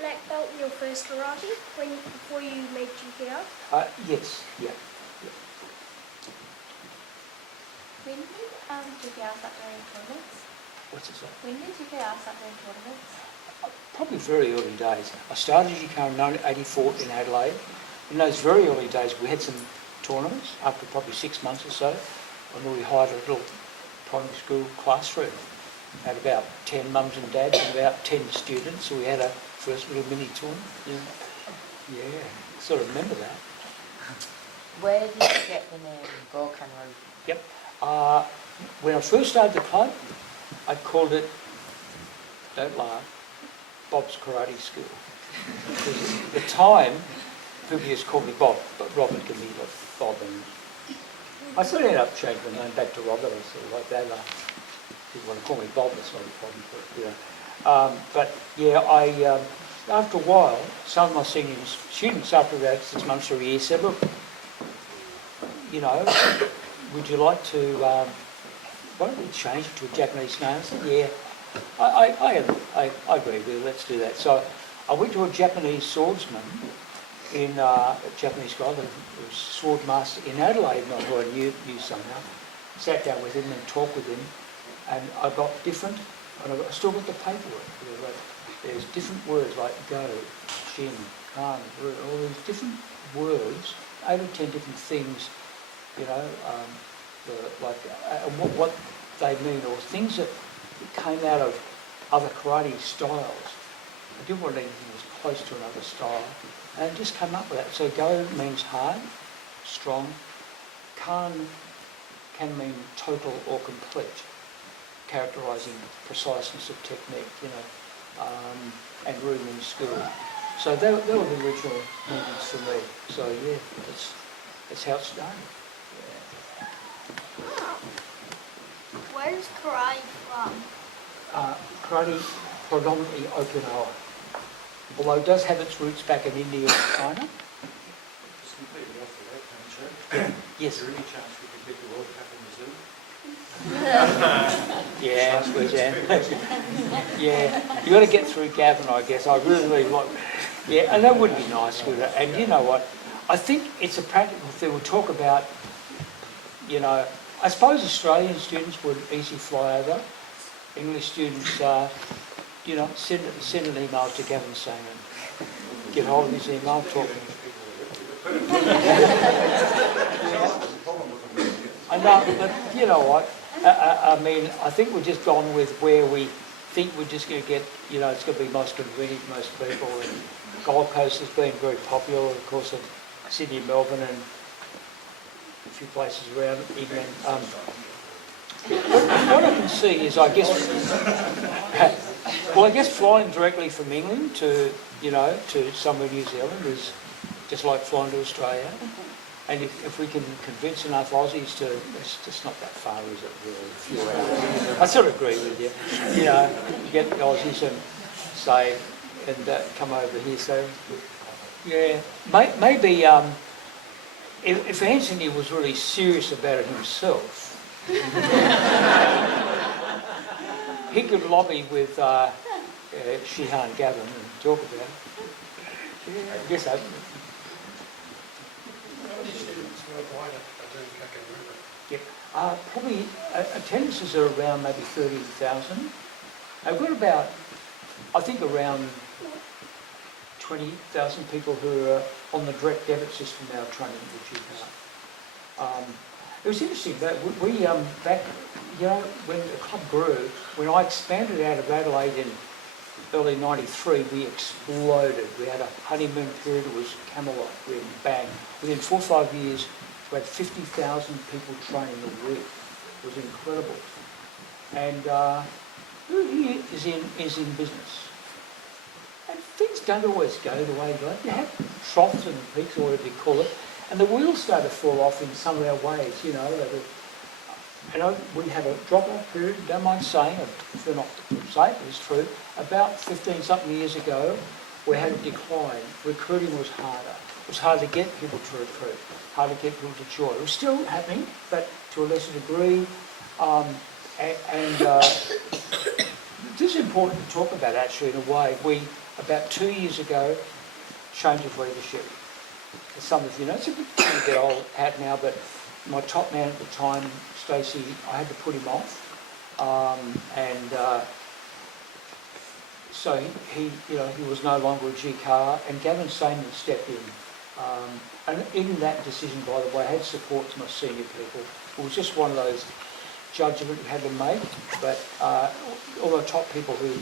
black belt in your first karate before you made GKR? Yes, yeah. When did GKR start doing tournaments? What's it say? When did GKR start doing tournaments? Probably very early days. I started GKR in 1984 in Adelaide. In those very early days, we had some tournaments after probably 6 months or so, and we hired a little primary school classroom. Had about 10 mums and dads and about 10 students, so we had a first little mini tournament. Yeah, sort of remember that. Where did you get the name Kancho? Yep. When I first started the club, I called it, don't laugh, Bob's Karate School. Because at the time, people used to call me Bob, but Robert can be like Bob. And I sort of ended up changing my name back to Robert. I sort of like that. People want to call me Bob, that's not a problem. But after a while, some of my senior students, after about 6 months or a year, said, look, you know, would you like to, why don't we change it to a Japanese name? I said, yeah, I agree with you, let's do that. So I went to a Japanese swordsman in a Japanese guy, who was sword master in Adelaide, not who I knew somehow. Sat down with him and talked with him, and I got different, and I still got the paperwork. There's different words like go, shin, kan, all these different words, 8 or 10 different things, you know, what they mean, or things that came out of other karate styles. I didn't want anything that was close to another style, and just came up with that. So go means hard, strong. Kan can mean total or complete, characterising preciseness of technique, you know, and Ru means school. So they were the original movements for me. So yeah, that's how it's done. Where is karate from? Karate, predominantly Okinawa, although it does have its roots back in India and China. Just completely off the Kancho. Yes. Is there any chance we could get the World Cup in the zoo? Yeah, I suppose, yeah. You got to get through Gavin, I guess. I really like. Yeah, and that would be nice, would it? And you know what? I think it's a practical thing. We talk about, you know, I suppose Australian students would easily fly over. English students, you know, send an email to Gavin saying, get hold of his email, talk. I know, but you know what? I mean, I think we've just gone with where we think we're just going to get, you know, it's going to be most convenient for most people. And Gold Coast has been very popular, of course, of Sydney, Melbourne, and a few places around England. What I can see is, I guess, flying directly from England to, you know, to somewhere in New Zealand is just like flying to Australia. And if we can convince enough Aussies to, it's just not that far, is it, really? A few hours. I sort of agree with you. You know, you get the Aussies and say, and come over here. So, yeah, maybe if Anthony was really serious about it himself, he could lobby with Shihan Gavin and talk about it. Yeah, I guess so. How many students worldwide are doing GKR? Yeah, probably attendances are around maybe 30,000. I've got about, I think, around 20,000 people who are on the direct debit system now training with GKR. It was interesting that we back, you know, when the club grew, when I expanded out of Adelaide in early '93, we exploded. We had a honeymoon period. It was Camelot. We had bang. Within 4 or 5 years, we had 50,000 people training a week. It was incredible. And he is in business. And things don't always go the way you like. You have troughs and peaks, or whatever you call it. And the wheels start to fall off in some of our ways, you know. We had a drop-off period, don't mind saying, if they're not say it, it's true. About 15-something years ago, we had a decline. Recruiting was harder. It was hard to get people to recruit, hard to get people to join. It was still happening, but to a lesser degree. This is important to talk about actually in a way. We, about 2 years ago, changed of leadership. As some of you know, it's a bit old hat now, but my top man at the time, Stacey, I had to put him off. So he was no longer a GKR, and Gavin Saman stepped in. And in that decision, by the way, I had support to my senior people. It was just one of those judgment we had to make, but all the top people who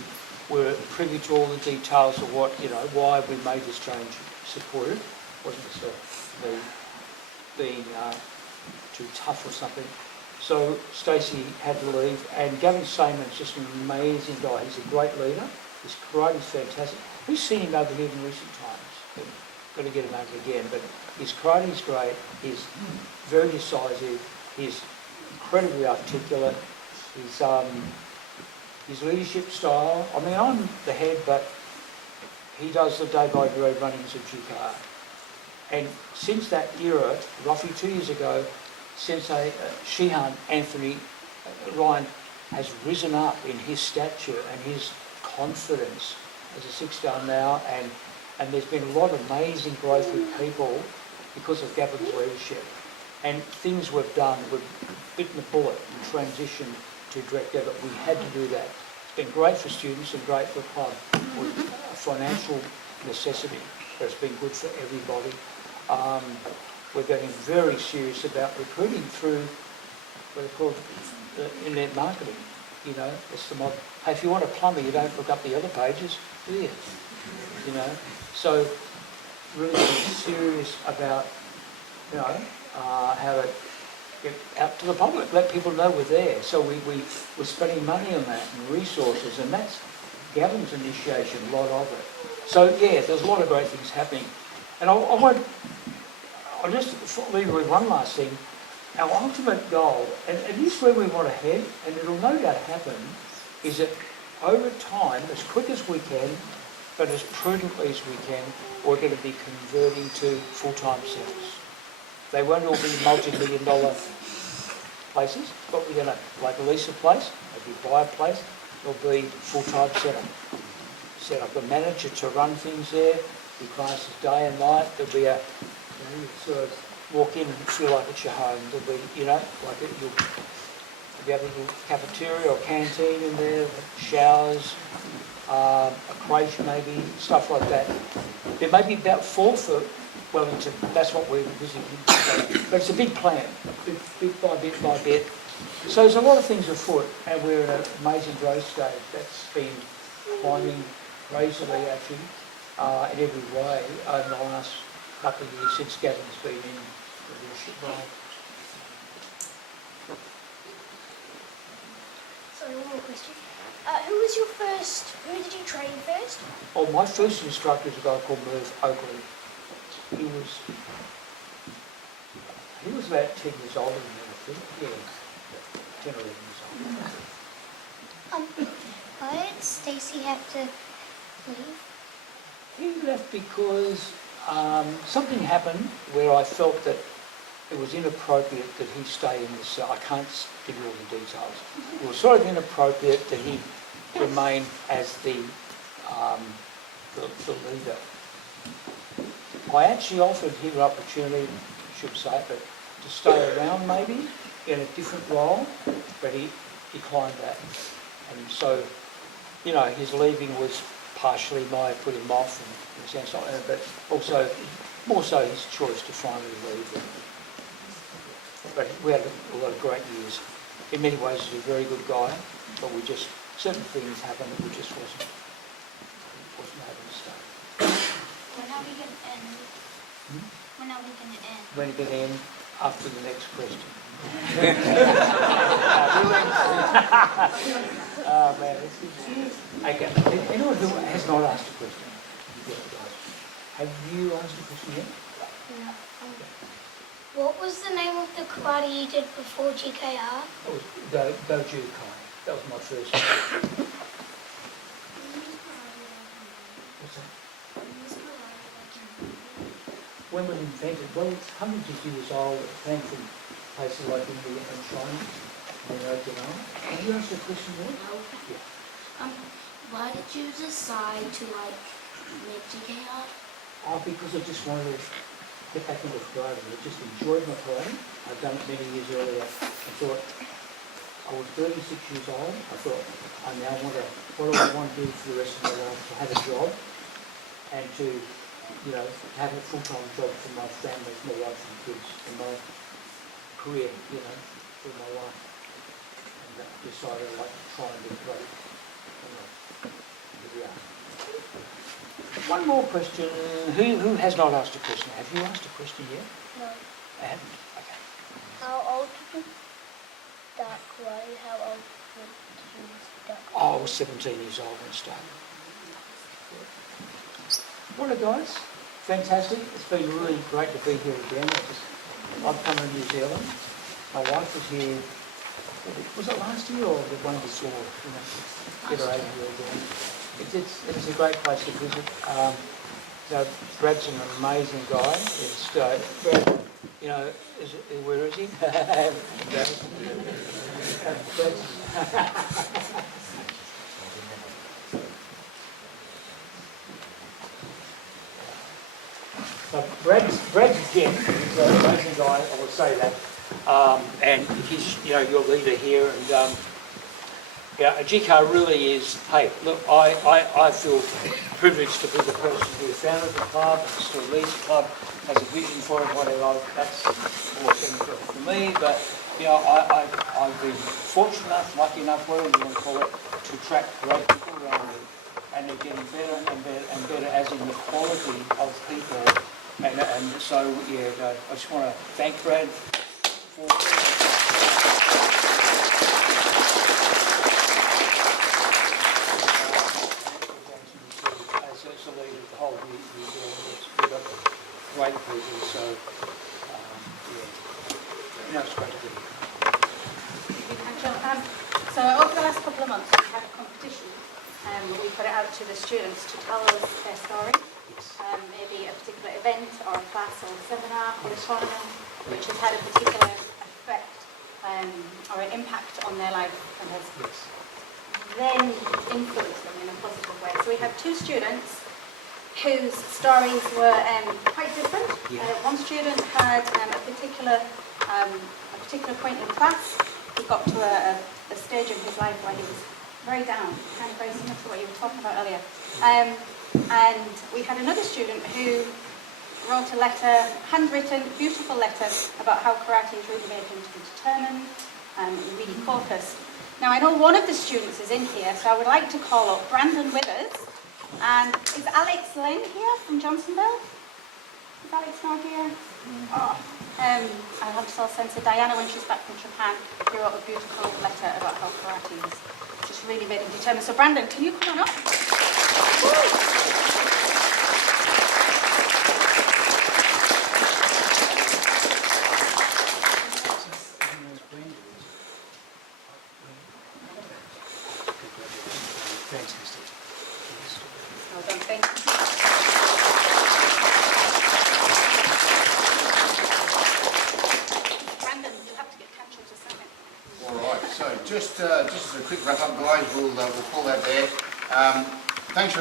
were privy to all the details of what, why we made this change supported. It wasn't just me being too tough or something. So Stacey had to leave, and Gavin Saman's just an amazing guy. He's a great leader. His karate's fantastic. We've seen him over here in recent times. Got to get him over again, but his karate's great. He's very decisive. He's incredibly articulate. His leadership style. I mean, I'm the head, but he does the day-by-day runnings of GKR. And since that era, roughly 2 years ago, Sensei Shihan Anthony Ryan has risen up in his stature and his confidence as a six-star now, and there's been a lot of amazing growth with people because of Gavin's leadership. And things we've done, we've bitten the bullet and transitioned to direct debit. We had to do that. It's been great for students and great for the club. With a financial necessity, but it's been good for everybody. We're getting very serious about recruiting through what they call internet marketing. It's the model. Hey, if you want a plumber, you don't look up the other pages, do you? So really being serious about, how to get out to the public, let people know we're there. So we're spending money on that and resources, and that's Gavin's initiation, a lot of it. So yeah, there's a lot of great things happening. And I'll just leave you with one last thing. Our ultimate goal, and it is where we want to head, and it'll no doubt happen, is that over time, as quick as we can, but as prudently as we can, we're going to be converting to full-time centres. They won't all be multi-million-dollar places, but we're going to, like lease a place, maybe buy a place, it'll be full-time centre. Set up a manager to run things there, be classes day and night. There'll be you sort of walk in and feel like it's your home. There'll be, you'll be able to cafeteria or canteen in there, showers, a crèche maybe, stuff like that. There may be about 4 for Wellington. That's what we're visiting. But it's a big plan, bit by bit. So there's a lot of things afoot, and we're in an amazing growth stage. That's been climbing crazily, actually, in every way over the last couple of years since Gavin's been in the leadership role. Sorry, one more question. Who did you train first? Oh, my first instructor is a guy called Merv Oakley. He was about 10 years older than me, I think. Yeah, 10 or 11 years old. Why did Stacey have to leave? He left because something happened where I felt that it was inappropriate that he stay in the cell. I can't give you all the details. It was sort of inappropriate that he remain as the leader. I actually offered him an opportunity, I should say, but to stay around maybe in a different role, but he declined that. And so, his leaving was partially my putting him off in a sense, but also, more so his choice to finally leave. But we had a lot of great years. In many ways, he's a very good guy, but certain things happened that we just wasn't able to stay. When are we going to end? When are we going to end? When it can end after the next question. Oh man, okay. Anyone who has not asked a question? Have you asked a question yet? No. What was the name of the karate you did before GKR? It was Logitude Place. That was my first one. What's that? When was it invented? Well, it's hundreds of years old. It came from places like India and China and Okinawa. Have you asked a question yet? No. Yeah. Why did you decide to like make GKR? Because I just wanted to get back into karate. I just enjoyed my karate. I'd done it many years earlier. I thought, I was 36 years old. I thought, I now want to, what do I want to do for the rest of my life? To have a job and to, you know, to have a full-time job for my family, my wife and kids, and my career, you know, for my life. And I decided I'd like to try and do karate. Here we are. One more question. Who has not asked a question? Have you asked a question yet? No. I haven't. Okay. How old did you start karate? How old did you start karate? Oh, I was 17 years old when I started. What are guys? Fantastic. It's been really great to be here again. I've come to New Zealand. My wife was here, was it last year or the one before? You know, get her over here again. It's a great place to visit. So Brad's an amazing guy. It's, Brad, you know, where is he? So Brad's Jim. He's an amazing guy. I will say that. And he's, you know, your leader here, and yeah, GKR really is, hey, look, I feel privileged to be the person who founded the club and still leads the club, has a vision for it, whatever. That's awesome for me, but, you know, I've been fortunate enough, lucky enough, whatever you want to call it, to attract great people around me, and they're getting better and better and better, as in the quality of people, and so, yeah, I just want to thank Brad for... As a leader of the whole New Zealand, we've got great people, so yeah, no, it's great to be here. Kancho. So over the last couple of months we've had a competition. We put it out to the students to tell us their story, maybe a particular event or a class or a seminar or a tournament which has had a particular effect or an impact on their life and has then influenced them in a positive way. So we have two students whose stories were quite different. One student had a particular point in class. He got to a stage in his life where he was very down, kind of very similar to what you were talking about earlier. And we had another student who wrote a letter, handwritten, beautiful letter, about how karate has really made him to be determined and really focused. Now, I know one of the students is in here, so I would like to call up Brandon Withers. And is Alex Lynn here from Johnsonville? Is Alex not here? Oh. I'll have to tell Sensei Diana when she's back from Japan, who wrote a beautiful letter about how karate has just really made him determined. So Brandon, can you come on up? Fantastic. Well done, thank you. Brandon, you have to get Kancho to sign it. All right, so just as a quick wrap up, guys, we'll pull that there. Thanks very